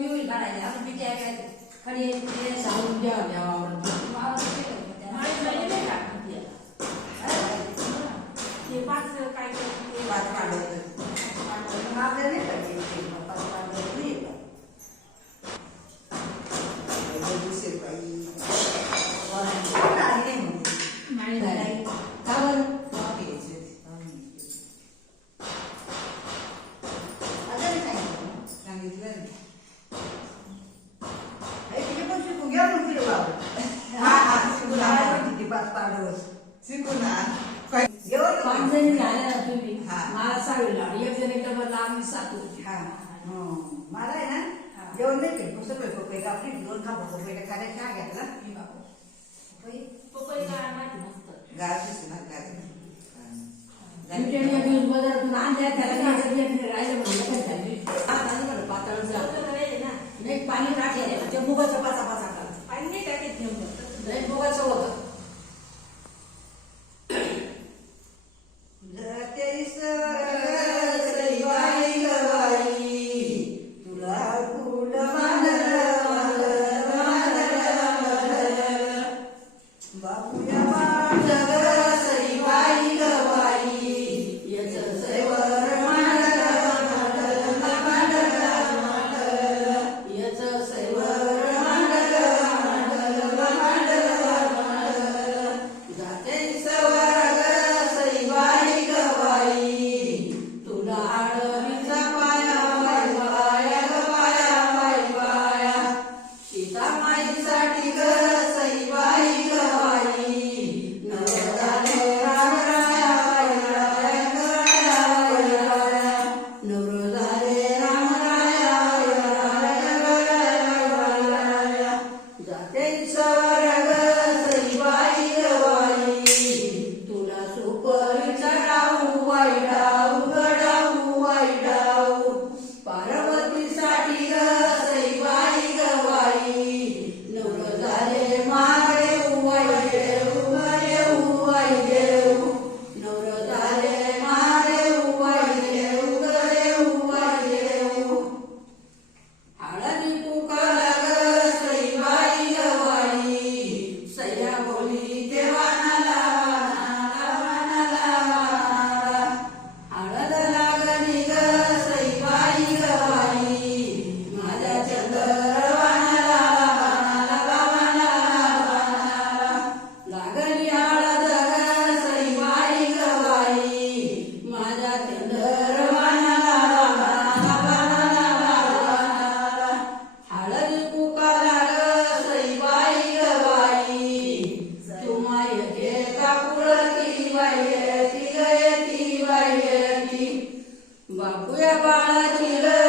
काढायला आपण पिठी आहे काय खडी घ्या द्यावा आपल्याला? हे पाच काय ते पाच आपल्याला नाही पाच. जणी झाल्या ना तुम्ही हा. मला सहावी लागली एक जणी डबल आम्ही सात होती. हा, हं. मला आहे ना जेवण नाही केलं फक्त पपई कापली दोन खापा पपईला खायला चहा घेतला. हे बाबा. पपई? पपई माहिती मस्त. तुमच्या बाजारातून आणल्या त्याला काय राहिलं म्हणजे Bapuya Bhattara 不要把它记了。